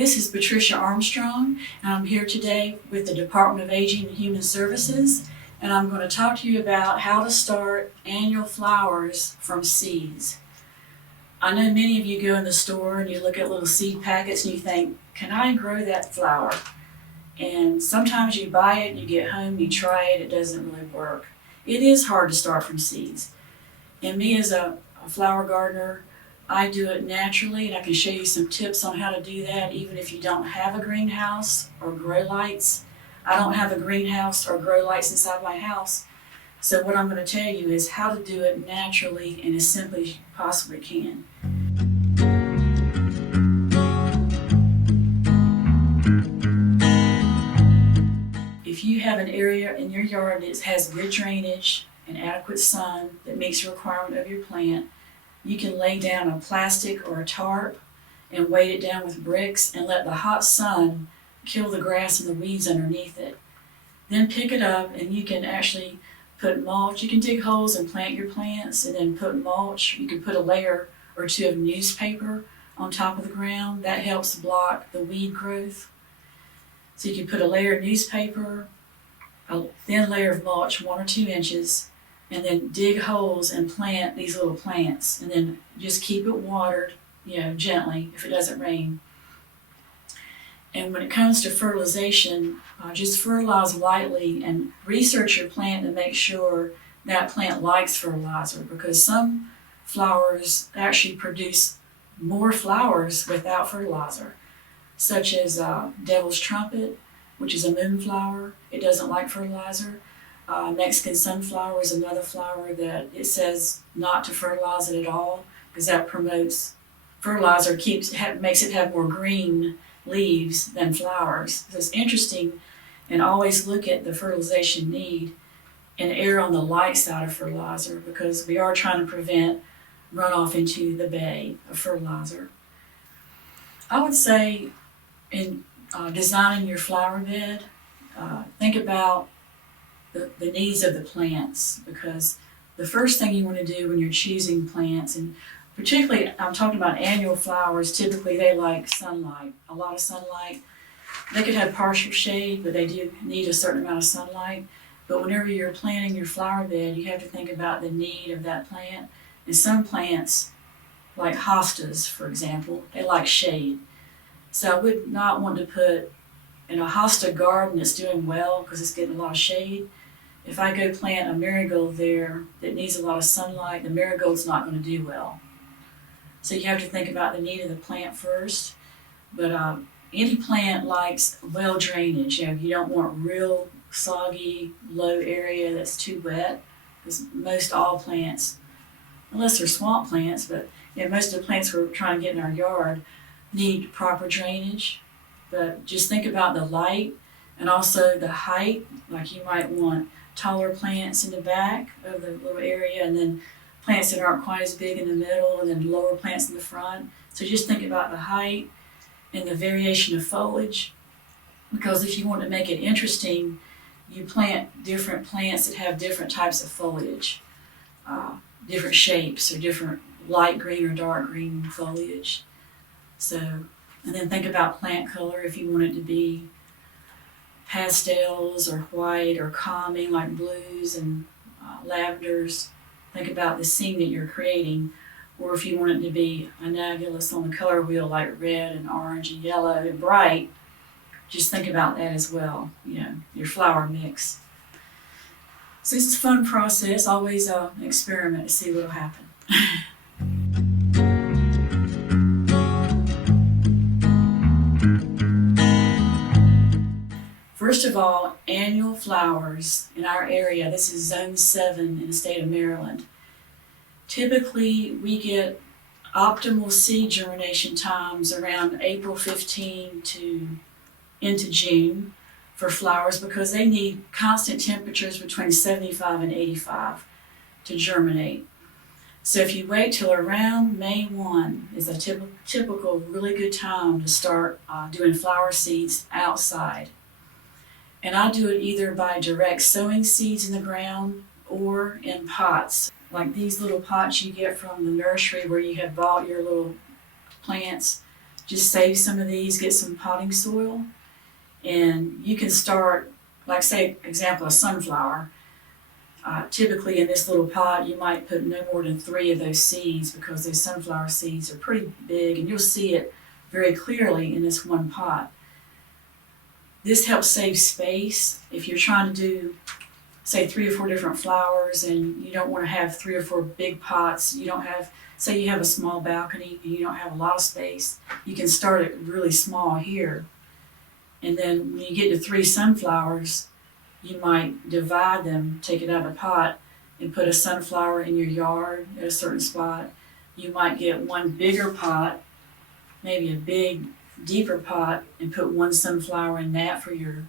This is Patricia Armstong, and I'm here today with the Department of Aging and Human Services, and I'm going to talk to you about how to start annual flowers from seeds. I know many of you go in the store and you look at little seed packets and you think, can I grow that flower? And sometimes you buy it, you get home, you try it, it doesn't really work. It is hard to start from seeds. And me as a flower gardener, I do it naturally, and I can show you some tips on how to do that even if you don't have a greenhouse or grow lights. I don't have a greenhouse or grow lights inside my house, so what I'm going to tell you is how to do it naturally and as simply as you possibly can. If you have an area in your yard that has good drainage and adequate sun that meets the requirement of your plant, you can lay down a plastic or a tarp and weight it down with bricks and let the hot sun kill the grass and the weeds underneath it. Then pick it up and you can actually put mulch. You can dig holes and plant your plants and then put mulch. You can put a layer or two of newspaper on top of the ground. That helps block the weed growth. So you can put a layer of newspaper, a thin layer of mulch, 1 or 2 inches, and then dig holes and plant these little plants, and then just keep it watered, gently if it doesn't rain. And when it comes to fertilization, just fertilize lightly and research your plant to make sure that plant likes fertilizer, because some flowers actually produce more flowers without fertilizer, such as devil's trumpet, which is a moonflower. It doesn't like fertilizer. Mexican sunflower is another flower that it says not to fertilize it at all, because that promotes fertilizer, makes it have more green leaves than flowers. So it's interesting, and always look at the fertilization need and err on the light side of fertilizer, because we are trying to prevent runoff into the bay of fertilizer. I would say in designing your flower bed, think about the needs of the plants, because the first thing you want to do when you're choosing plants, and particularly I'm talking about annual flowers, typically they like sunlight, a lot of sunlight. They could have partial shade, but they do need a certain amount of sunlight. But whenever you're planting your flower bed, you have to think about the need of that plant. And some plants, like hostas, for example, they like shade. So I would not want to put in a hosta garden that's doing well because it's getting a lot of shade. If I go plant a marigold there that needs a lot of sunlight, the marigold's not going to do well. So you have to think about the need of the plant first. But any plant likes well drainage. You don't want real soggy, low area that's too wet, because most all plants, unless they're swamp plants, but most of the plants we're trying to get in our yard need proper drainage. But just think about the light and also the height. Like you might want taller plants in the back of the little area, and then plants that aren't quite as big in the middle, and then lower plants in the front. So just think about the height and the variation of foliage, because if you want to make it interesting, you plant different plants that have different types of foliage, different shapes, or different light green or dark green foliage. So, and then think about plant color. If you want it to be pastels or white or calming like blues and lavenders, think about the scene that you're creating. Or if you want it to be analogous on the color wheel like red and orange and yellow and bright, just think about that as well, your flower mix. So it's a fun process, always an experiment to see what will happen. First of all, annual flowers in our area, this is Zone 7 in the state of Maryland. Typically, we get optimal seed germination times around April 15 to into June for flowers, because they need constant temperatures between 75 and 85 to germinate. So if you wait till around May 1 is a typical really good time to start doing flower seeds outside. And I do it either by direct sowing seeds in the ground or in pots, like these little pots you get from the nursery where you have bought your little plants. just save some of these, get some potting soil, and you can start, like say, example, a sunflower. Typically in this little pot, you might put no more than 3 of those seeds because those sunflower seeds are pretty big, and you'll see it very clearly in this one pot. This helps save space. If you're trying to do, say, 3 or 4 different flowers and you don't want to have 3 or 4 big pots, you don't have, say you have a small balcony and you don't have a lot of space, you can start it really small here. And then when you get to 3 sunflowers, you might divide them, take it out of the pot, and put a sunflower in your yard at a certain spot. You might get 1 bigger pot, maybe a big, deeper pot, and put 1 sunflower in that for your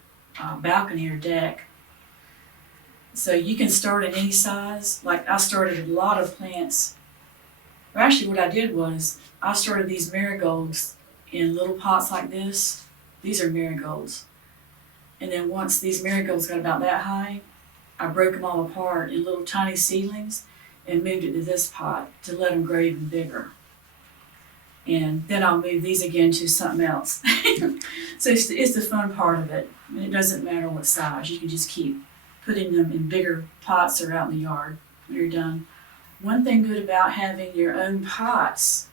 balcony or deck. So you can start in any size. Like I started a lot of plants. Well, actually what I did was I started these marigolds in little pots like this. These are marigolds. And then once these marigolds got about that high, I broke them all apart in little tiny seedlings and moved it to this pot to let them grow even bigger. And then I'll move these again to something else. So it's the fun part of it. And it doesn't matter what size. You can just keep putting them in bigger pots or out in the yard when you're done. One thing good about having your own pots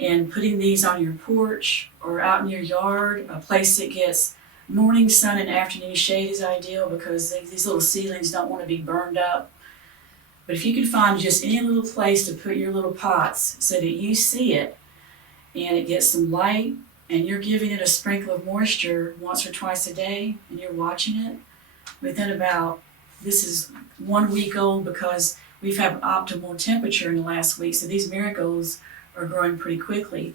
and putting these on your porch or out in your yard, a place that gets morning sun and afternoon shade is ideal because these little seedlings don't want to be burned up. But if you can find just any little place to put your little pots so that you see it and it gets some light and you're giving it a sprinkle of moisture once or twice a day and you're watching it, within about, this is 1 week old because we've had optimal temperature in the last week, so these marigolds are growing pretty quickly.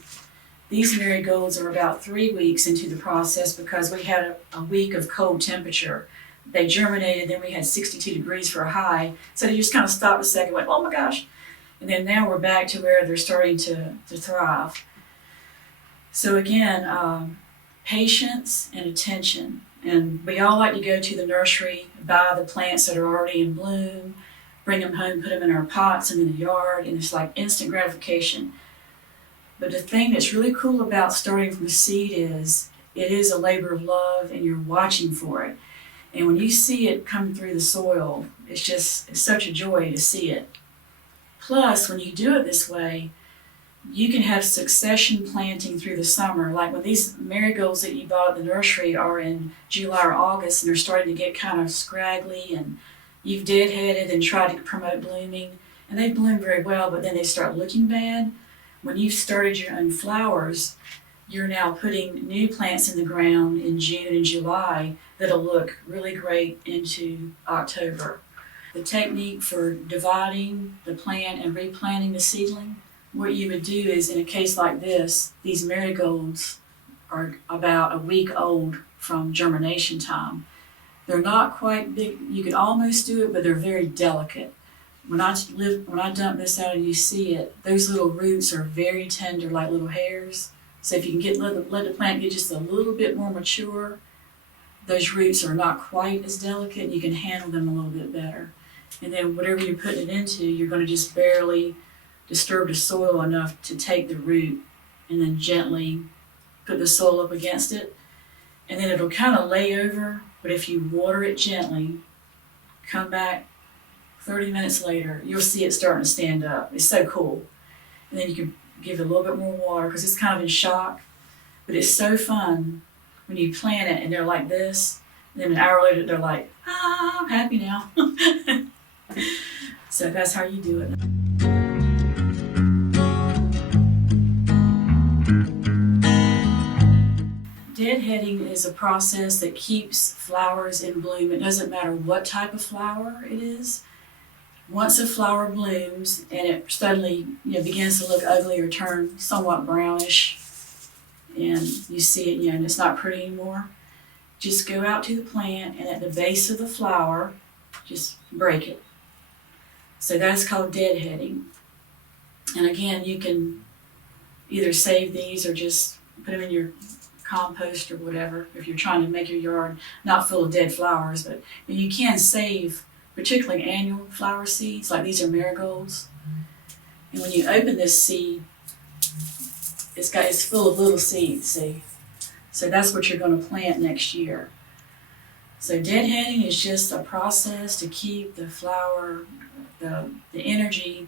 These marigolds are about 3 weeks into the process because we had a week of cold temperature. They germinated, then we had 62 degrees for a high, so they just kind of stopped a second, went, oh my gosh. And then now we're back to where they're starting to thrive. So again, patience and attention. And we all like to go to the nursery, buy the plants that are already in bloom, bring them home, put them in our pots and in the yard, and it's like instant gratification. But the thing that's really cool about starting from a seed is it is a labor of love and you're watching for it. And when you see it come through the soil, it's such a joy to see it. Plus, when you do it this way, you can have succession planting through the summer. Like when these marigolds that you bought at the nursery are in July or August and they're starting to get kind of scraggly and you've deadheaded and tried to promote blooming, and they bloom very well, but then they start looking bad. When you've started your own flowers, you're now putting new plants in the ground in June and July that'll look really great into October. The technique for dividing the plant and replanting the seedling, what you would do is in a case like this, these marigolds are about a week old from germination time. They're not quite big, you could almost do it, but they're very delicate. When I dump this out and you see it, those little roots are very tender, like little hairs. So if you can let the plant get just a little bit more mature, those roots are not quite as delicate and you can handle them a little bit better. And then whatever you're putting it into, you're going to just barely disturb the soil enough to take the root and then gently put the soil up against it. And then it'll kind of lay over, but if you water it gently, come back 30 minutes later, you'll see it starting to stand up. It's so cool. And then you can give it a little bit more water because it's kind of in shock. But it's so fun when you plant it and they're like this. And then an hour later, they're like, I'm happy now. So that's how you do it. Deadheading is a process that keeps flowers in bloom. It doesn't matter what type of flower it is. Once a flower blooms and it suddenly begins to look ugly or turn somewhat brownish and you see it, and it's not pretty anymore, just go out to the plant and at the base of the flower, just break it. So that's called deadheading. And again, you can either save these or just put them in your compost or whatever if you're trying to make your yard not full of dead flowers. But you can save particularly annual flower seeds, like these are marigolds. And when you open this seed, it's full of little seeds, see? So that's what you're going to plant next year. So deadheading is just a process to keep the flower, the energy,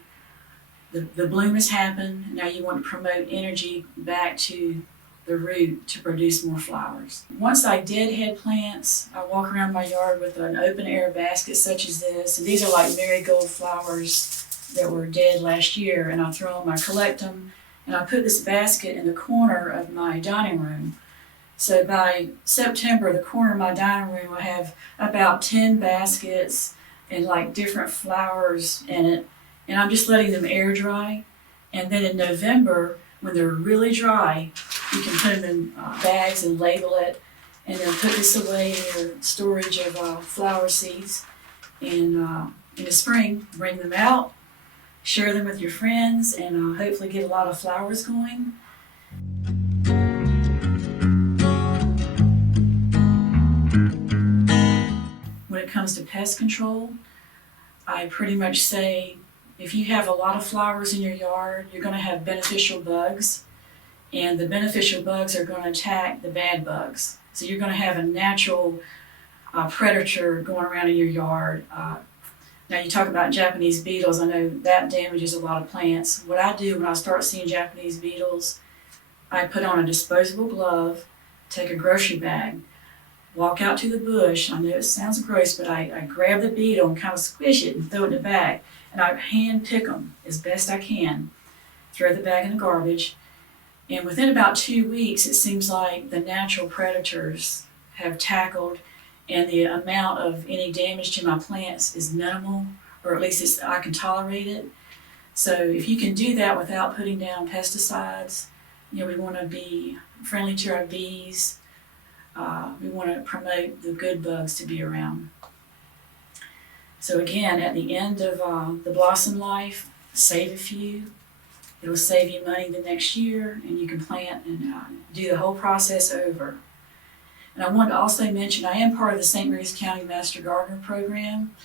the bloom has happened. Now you want to promote energy back to the root to produce more flowers. Once I deadhead plants, I walk around my yard with an open air basket such as this. And these are like marigold flowers that were dead last year, and I throw them, I collect them, and I put this basket in the corner of my dining room. So by September, the corner of my dining room will have about 10 baskets and like different flowers in it. And I'm just letting them air dry. And then in November, when they're really dry, you can put them in bags and label it, and then put this away in your storage of flower seeds. And in the spring, bring them out, share them with your friends, and hopefully get a lot of flowers going. When it comes to pest control, I pretty much say if you have a lot of flowers in your yard, you're going to have beneficial bugs, and the beneficial bugs are going to attack the bad bugs. So you're going to have a natural predator going around in your yard. Now you talk about Japanese beetles. I know that damages a lot of plants. What I do when I start seeing Japanese beetles, I put on a disposable glove, take a grocery bag, walk out to the bush. I know it sounds gross, but I grab the beetle and kind of squish it and throw it in the bag. And I hand pick them as best I can, throw the bag in the garbage. And within about 2 weeks, it seems like the natural predators have tackled, and the amount of any damage to my plants is minimal, or at least I can tolerate it. So if you can do that without putting down pesticides, we want to be friendly to our bees. We want to promote the good bugs to be around. So again, at the end of the blossom life, save a few. It'll save you money the next year, and you can plant and do the whole process over. And I wanted to also mention I am part of the St. Mary's County Master Gardener Program,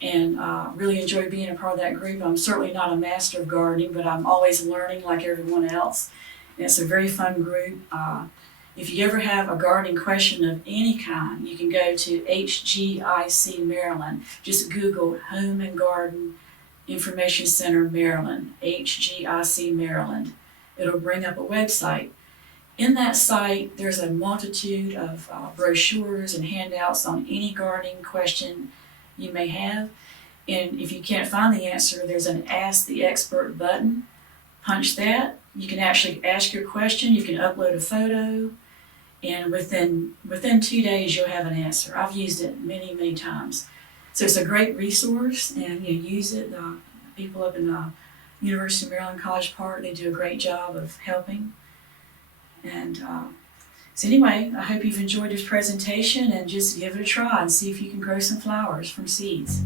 and really enjoy being a part of that group. I'm certainly not a master of gardening, but I'm always learning like everyone else. And it's a very fun group. If you ever have a gardening question of any kind, you can go to HGIC Maryland. Just Google Home and Garden Information Center Maryland, HGIC Maryland. It'll bring up a website. In that site, there's a multitude of brochures and handouts on any gardening question you may have. And if you can't find the answer, there's an Ask the Expert button. Punch that. You can actually ask your question. You can upload a photo. And within 2 days, you'll have an answer. I've used it many, many times. So it's a great resource, and use it. People up in the University of Maryland College Park, they do a great job of helping. And so anyway, I hope you've enjoyed this presentation, and just give it a try and see if you can grow some flowers from seeds.